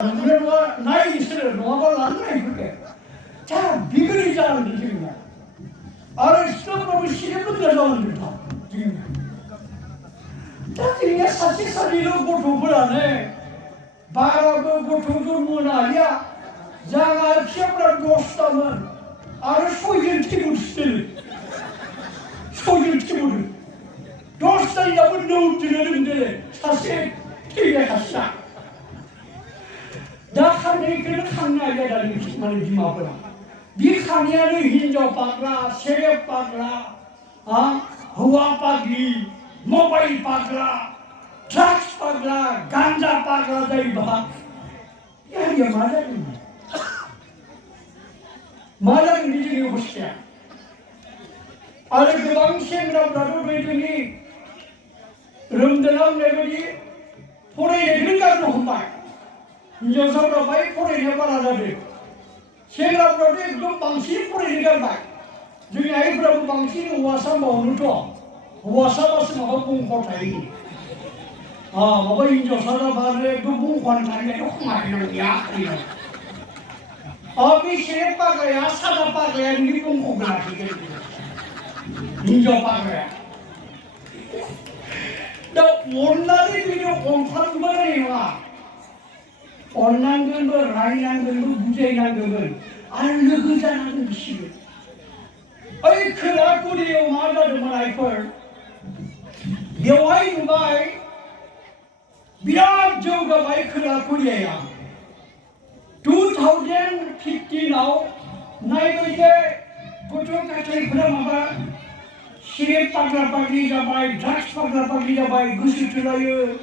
우리가 나이 있으려 노아가 안 나이 그게 자 비글이 자는데 지금 아래 스톱으로 시리분 내려오는데 지금 자기가 사실사리로 고통불안해 바라고 고통도 뭐나야 자가 피어버린 고스타면 아래 소질 팀을 쓰는 소질 팀을 도스타 yapın ne olduğunu 사실 얘기하시다. 나 하나님께는 강하게 다니는 말을 지마보라. 네 강의하는 hinja pakla, 세력 pakla, hua pakli, mobile pakla, drugs pakla, ganja pakla dari bah. Ya dia mana ini? Mana ini jadi bosnya? Ada kebang sengra baru begini, Ramadan negeri, pore negeri kan nombai. हिन्जावसाफ्रा बाय फरायनाया बारा जादों सेंग्राफ्राथ' एकदम बांसिन फरायनो गारबाय जोंनि आइफोराबो बांसिन हौवासा मावनोथ' हौवासाबासो माबा बुंखर थायो माबा हिन्जावसा जाबानो एकदम बुंखर थानायाथ' खमायनांगौ गैया बे सेरेब पाग्लाया सादा पाग्लाया नोंनि बुंखर लाखिगोन हिन्जाव पाग्लाया दा अननानै बिनो हमथानोबो जानाय नङा 언난근도 라이난근도 무죄난근은 알르그자나근 비시고 어이 그라꾸리요 마자르만 아이펄 묘아이 누바이 비라 저가 바이 그라꾸리야 2015나ው 나이도이게 고통 같이 그라마바 시레 빠그라빠기 자바이 드락스 빠그라빠기 자바이 구슬 들어요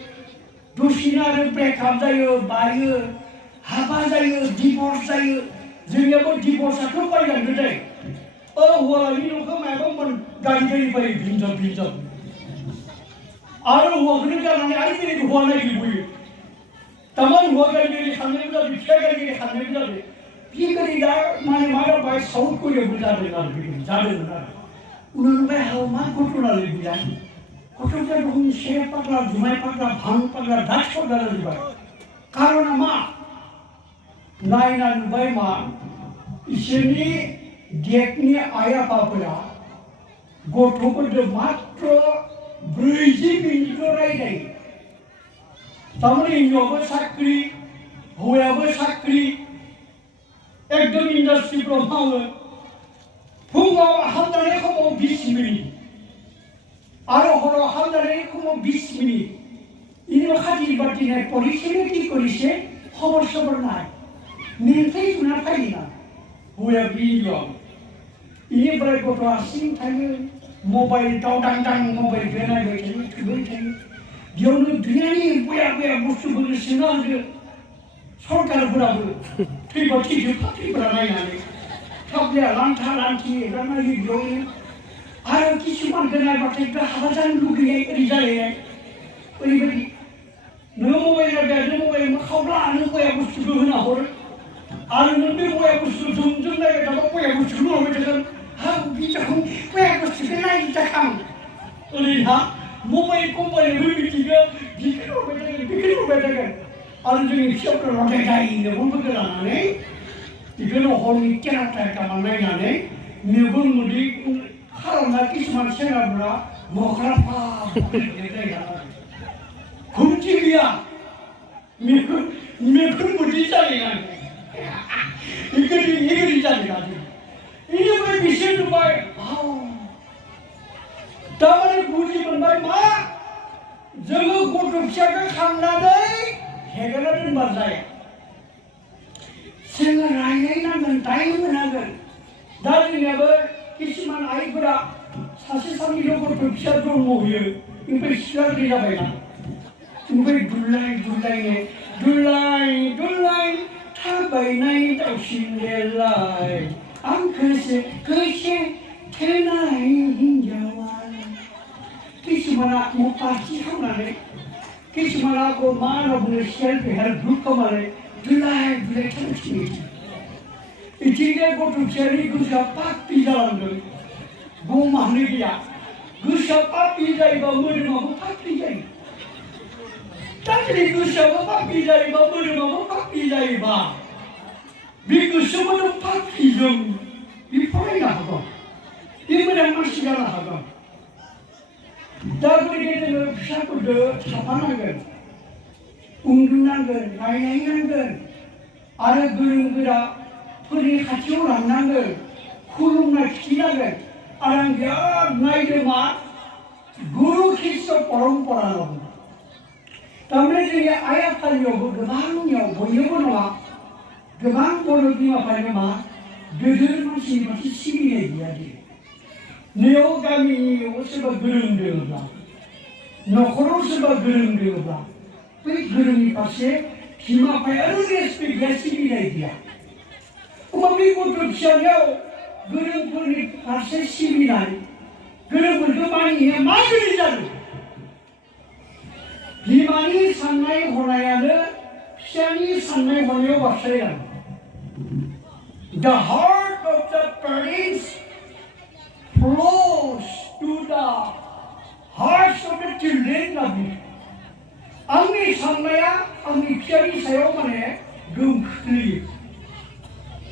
दसेनो ब्रेकआप जायो बायो हाबा जायो डिभर्स जायो जोंनियाबो डिभर्सआथ' बायलांदो दे हौवानि न'खौ मायाबा गारि बायो भिनजब आरो हौवाखौनो गारनानै आरो बेलेग हौवा नागिरबोयो तामान हौवा गारि खारनायबो जादों फिसा गारि खारनायबो जादों बे गारि दा माने मा जाबाय साउथ करियाबो जादों जादोंमोन आरो उनावहाय हाबा मा घटनालै बिलाय गथ'फ्रा दं सेरेब पाग्ला जुमाय पाग्ला भां पाग्ला ड्राग्स पाग्ला जाजोब्बाय कारना मा नायना नुबाय मा इसोरनि देकनि आइ आफाफोरा गथ'फोरजों मात्र 40 मिनिटल' रायलायो थारमाने हिन्जावाबो साख्रि हौवायाबो साख्रि एकदम इन्डास्ट्रिफ्राव मावो फुङाव हाबनानै समाव 20 मिनिट आरो हराव हाबनानै खमाव 20 मिनिट इनो खाथि बाथिनाय परिसेनो কি কৰিছে খবৰ খবৰ নাই मेंथाय जुना फायना हौवाया बिदियाव इनिफ्राय गथ'आ सिं थायो मबाइल दावदां मबाइलखौ नायबाय थायो थुबाय थायो बेयावनो दुनियानि बया बुस्थुफोर सोना होदो सरकारफोराबो थैबा थैजोब फाख्रिफोरा नायनानै थाबलिया लांथा लांथि एगारना बेयावनो आरो किसुमानखौ नायबाथाय हाबा जानो लुगैनाय ओरै जालायनाय ओरैबायदि नों मबाइल नायबाय मबाइल खावब्ला नों बया बुस्थुखौ होना हरो आरो नों बे बया बुस्थु जों नायबाय थाबा बया बुस्थुखौ हरबाय थागोन बिदिखौ बया बुस्थुखौ नायनो थाखाय ओरैहा मबाइल कम्पानियाबो बिदिखौ बेखौनो हरबाय थागोन आरो जोंनि फिसाफोरा नाथाय जायो मेगनफोरखौ लानानै बेखौनो हरनि केराटा गामा नायनानै मेगन मोदै खालामना किसुमान सेंग्राफोरा मख्राफा जायगा खुमथि गैया मेगन मोदै जालायनानै एगोरि जालायनानै बेनिफ्राय बिसोर नुबाय थारमाने बुजि मोनबाय मा जोङो गथ' फिसाखौ खांनानै हेगारना दोनबा जाया जोङो रायलायनांगोन टाइम होनांगोन दा जोंनियाबो किसुमान आइफोरा सासे सानैल' गथ' फिसा जन्म होयो ओमफ्राय सिख्ला गोदै जाबायना ओमफ्राय दुलाय थाबायनाय दाउसिन देलाय आंखौसो गोसो थोनाय हिन्जावा किसुमाना पार्टि खालामनानै किसुमाना मा होनना बुङो सेल्फ हेल्प ग्रुप खालामनानै दुलाय थांफिनो इथिंजाय गथ' फिसानि गोसोआ पापि जालांदों गमानो गैया गोसोआ पापि जायोबा मोदोमाबो पापि जायो दा दिनै गोसोआबो पापि जायोबा मोदोमाबो पापि पापि जायोबा बे गोसो मोदोम पापिजों बे फरायनो हागौ बे मोजां मानसि जानो हागौ दा गतिके जोङो फिसाफोरजों थाफानांगोन उन्दुनांगोन नायनांगोन आरो गोरों गोराफोरनि खाथियाव लांनांगोन खुलुमनाय खिथिनांगोन आरो आं बिराद नायदों मा गुरु शिष्य परम्परा दं थारमाने जोंनि आइ आफानियावबो गोबांनियाव बयनियावबो नङा गोबां बर' बिमा बिफाया मा गोदोर मानसिनि फारसे सिबिनाय गैया दे नैयाव गामियाव सोरबा गोरों दोङोब्ला न'खराव सोरबा गोरों दोङोब्ला बै गोरोंनि फारसे बिमा बिफायानो रेसपेक्ट गैया सिबिनाय गैया अब्ला बे गथ' फिसानियाव गोरोंफोरनि फारसे सिबिनाय गोरोंफोरखौ मानिनाया मा गोरों जादों बिमानि साननाय हनायानो फिसानि साननाय हनायाव बारस्लायलाङो The heart of the parents flows to the hearts of the children आंनि साननाया आंनि फिसानि सायाव माने गोहोम खोख्लैयो